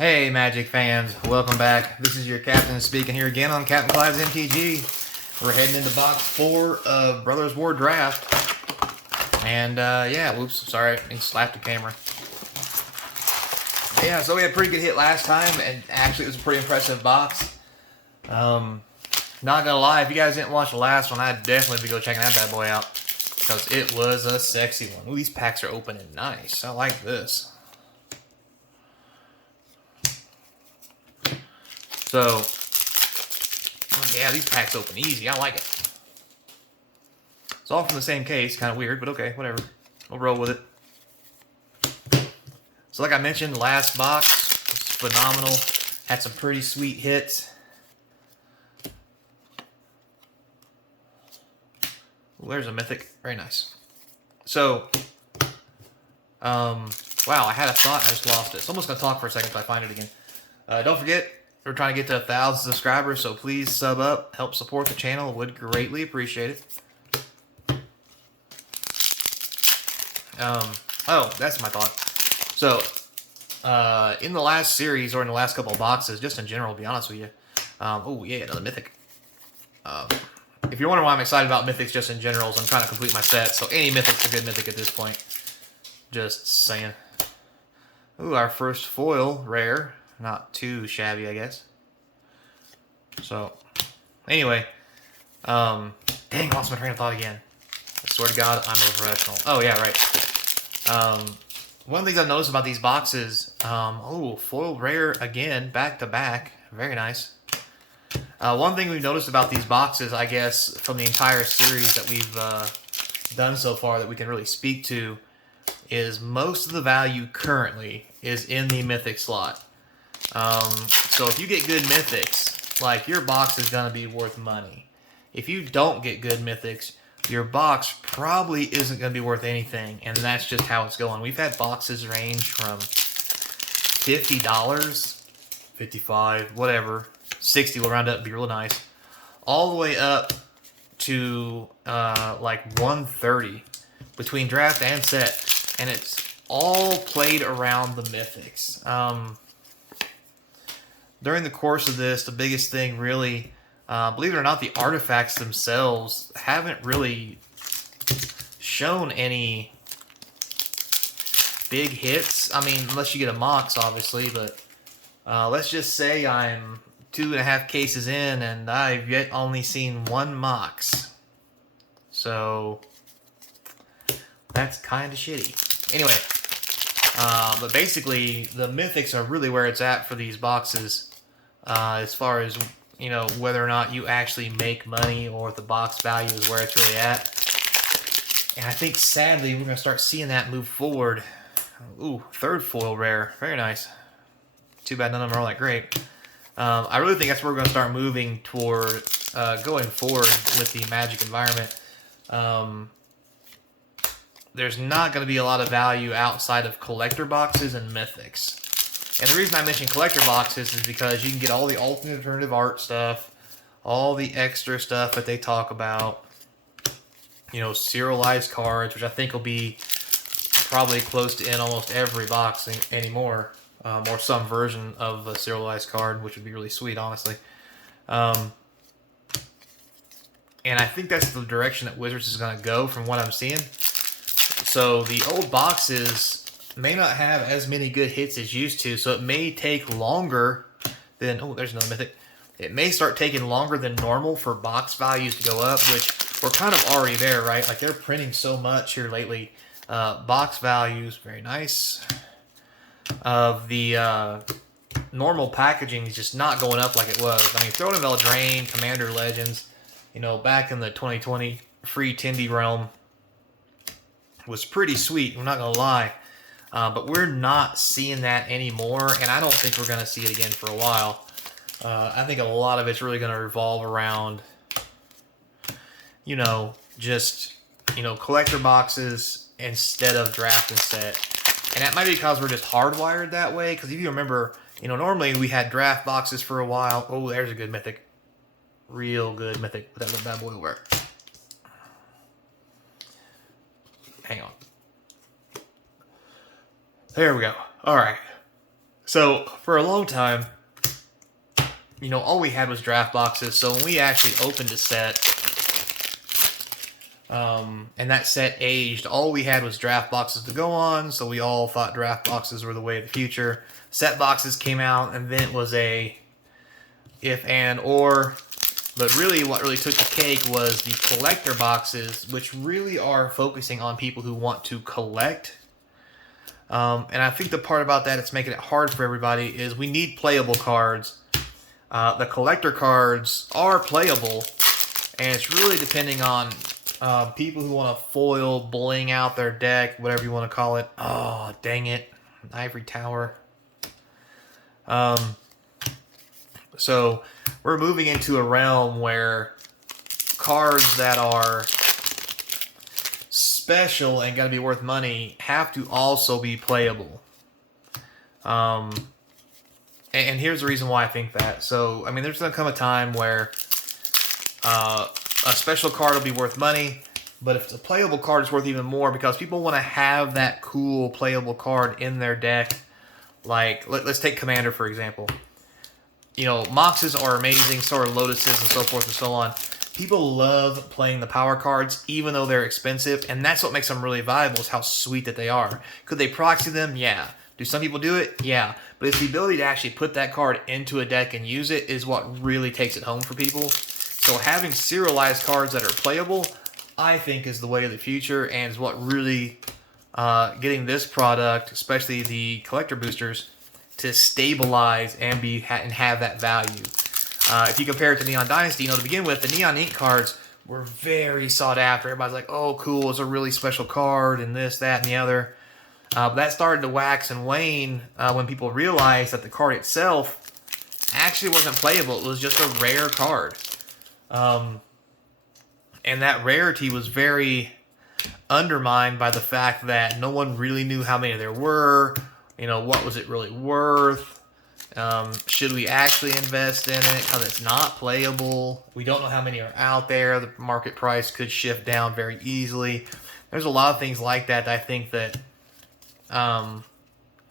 Hey Magic fans, welcome back. This is your captain speaking here again on Captain Clive's MTG. We're heading into box 4 of Brothers War Draft. And yeah, whoops, sorry, I slapped the camera. Yeah, so we had a pretty good hit last time, and actually it was a pretty impressive box. Not gonna lie, if you guys didn't watch the last one, I'd definitely be go checking that bad boy out. Because it was a sexy one. Ooh, these packs are opening nice. I like this. So, yeah, these packs open easy. I like it. It's all from the same case. Kind of weird, but okay, whatever. We'll roll with it. So like I mentioned, last box was phenomenal. Had some pretty sweet hits. Ooh, there's a mythic. Very nice. So, wow, I had a thought and I just lost it. So I'm just going to talk for a second until I find it again. Don't forget, we're trying to get to 1,000 subscribers, so please sub up, help support the channel. Would greatly appreciate it. Oh, that's my thought. So, in the last series, or in the last couple of boxes, just in general, to be honest with you. Oh, yeah, another mythic. If you're wondering why I'm excited about mythics just in general, is I'm trying to complete my set, so any mythic's a good mythic at this point. Just saying. Ooh, our first foil, rare. Not too shabby, I guess. So, anyway. Dang, lost my train of thought again. I swear to God, I'm a professional. Oh, yeah, right. One of the things I've noticed about these boxes, oh, foil rare again, back to back. Very nice. One thing we've noticed about these boxes, I guess, from the entire series that we've done so far that we can really speak to, is most of the value currently is in the mythic slot. So if you get good mythics, like, your box is going to be worth money. If you don't get good mythics, your box probably isn't going to be worth anything, and that's just how it's going. We've had boxes range from $50, $55, whatever, 60 will round up, be real nice, all the way up to like $130 between draft and set, and it's all played around the mythics. During the course of this, the biggest thing really, believe it or not, the artifacts themselves haven't really shown any big hits. I mean, unless you get a Mox, obviously, but let's just say I'm 2.5 cases in and I've yet only seen one Mox. So, that's kind of shitty. Anyway, but basically, the mythics are really where it's at for these boxes. As far as, you know, whether or not you actually make money or if the box value is where it's really at. And I think, sadly, we're going to start seeing that move forward. Ooh, third foil rare. Very nice. Too bad none of them are all that great. I really think that's where we're going to start moving toward going forward with the Magic environment. There's not going to be a lot of value outside of collector boxes and mythics. And the reason I mention collector boxes is because you can get all the alternate alternative art stuff, all the extra stuff that they talk about, you know, serialized cards, which I think will be probably close to in almost every box anymore, or some version of a serialized card, which would be really sweet, honestly. And I think that's the direction that Wizards is going to go from what I'm seeing. So the old boxes may not have as many good hits as used to, so it may take longer than... Oh, there's another mythic. It may start taking longer than normal for box values to go up, which we're kind of already there, right? Like, they're printing so much here lately. Box values, very nice. Of the normal packaging is just not going up like it was. I mean, throwing in Eldraine, Commander Legends, you know, back in the 2020 free Tindy realm was pretty sweet, I'm not going to lie. But we're not seeing that anymore, and I don't think we're going to see it again for a while. I think a lot of it's really going to revolve around, you know, just, you know, collector boxes instead of draft and set. And that might be because we're just hardwired that way, because if you remember, you know, normally we had draft boxes for a while. Oh, there's a good mythic. Real good mythic. Put that little bad boy over. Hang on. There we go. All right. So for a long time, all we had was draft boxes. So when we actually opened a set, and that set aged, all we had was draft boxes to go on. So we all thought draft boxes were the way of the future. Set boxes came out, and then it was a if and or. But really, what really took the cake was the collector boxes, which really are focusing on people who want to collect. And I think the part about that that's making it hard for everybody is we need playable cards. The collector cards are playable, and it's really depending on people who want to foil, bling out their deck, whatever you want to call it. Oh, dang it. Ivory Tower. So we're moving into a realm where cards that are special and got to be worth money have to also be playable. And here's the reason why I think that. So, I mean, there's going to come a time where a special card will be worth money, but if it's a playable card, it's worth even more because people want to have that cool playable card in their deck. Like, let's take Commander, for example. Moxes are amazing, so are Lotuses and so forth and so on. People love playing the power cards, even though they're expensive, and that's what makes them really valuable, is how sweet that they are. Could they proxy them? Yeah. Do some people do it? Yeah. But it's the ability to actually put that card into a deck and use it is what really takes it home for people. So having serialized cards that are playable, I think, is the way of the future, and is what really getting this product, especially the collector boosters, to stabilize and have that value. If you compare it to Neon Dynasty, to begin with, the Neon Ink cards were very sought after. Everybody's like, oh, cool, it's a really special card, and this, that, and the other. But that started to wax and wane when people realized that the card itself actually wasn't playable. It was just a rare card. And that rarity was very undermined by the fact that no one really knew how many there were. What was it really worth? Should we actually invest in it? Because it's not playable. We don't know how many are out there. The market price could shift down very easily. There's a lot of things like that I think that,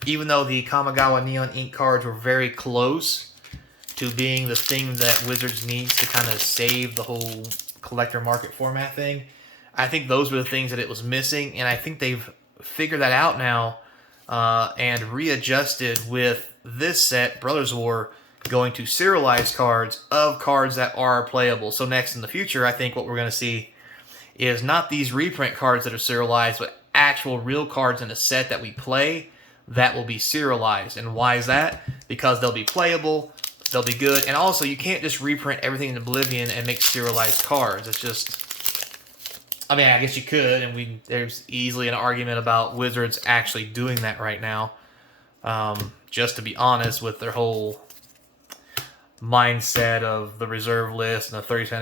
even though the Kamigawa Neon Ink cards were very close to being the thing that Wizards needs to kind of save the whole collector market format thing, I think those were the things that it was missing, and I think they've figured that out now. And readjusted with this set, Brothers War, going to serialized cards of cards that are playable. So next in the future, I think what we're going to see is not these reprint cards that are serialized, but actual real cards in a set that we play that will be serialized. And why is that? Because they'll be playable, they'll be good, and also you can't just reprint everything in Oblivion and make serialized cards. It's just... I mean, I guess you could, and there's easily an argument about Wizards actually doing that right now. Just to be honest with their whole mindset of the reserve list and the 30th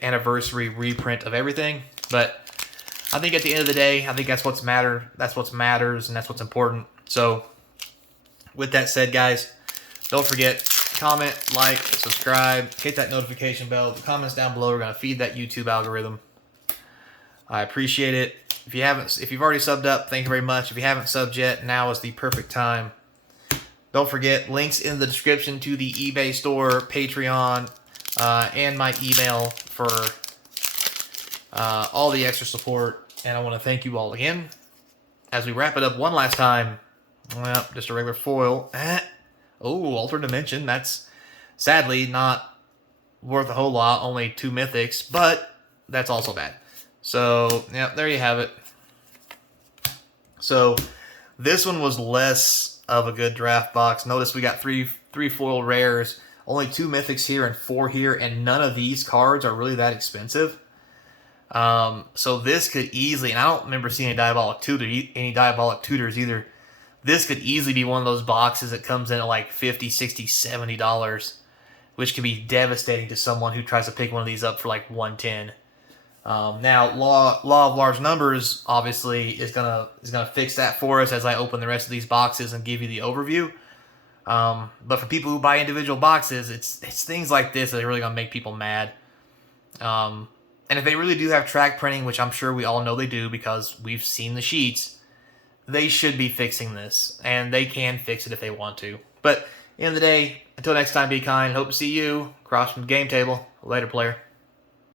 anniversary reprint of everything. But I think at the end of the day, I think that's what matters, and that's what's important. So, with that said, guys, don't forget, comment, like, subscribe, hit that notification bell. The comments down below are going to feed that YouTube algorithm. I appreciate it. If you've already subbed up, thank you very much. If you haven't subbed yet, now is the perfect time. Don't forget, links in the description to the eBay store, Patreon, and my email for all the extra support. And I want to thank you all again. As we wrap it up one last time, well, just a regular foil. Oh, Altered Dimension. That's sadly not worth a whole lot, only 2 mythics, but that's also bad. So, yeah, there you have it. So, this one was less of a good draft box. Notice we got three foil rares, only 2 mythics here and 4 here, and none of these cards are really that expensive. So this could easily, and I don't remember seeing any Diabolic Tutors either. This could easily be one of those boxes that comes in at like $50, $60, $70, which can be devastating to someone who tries to pick one of these up for like $110. Now, law of large numbers obviously is gonna fix that for us as I open the rest of these boxes and give you the overview. But for people who buy individual boxes, it's things like this that are really gonna make people mad. And if they really do have track printing, which I'm sure we all know they do because we've seen the sheets, they should be fixing this, and they can fix it if they want to. But at the end of the day, until next time, be kind. Hope to see you across from the game table. Later, player.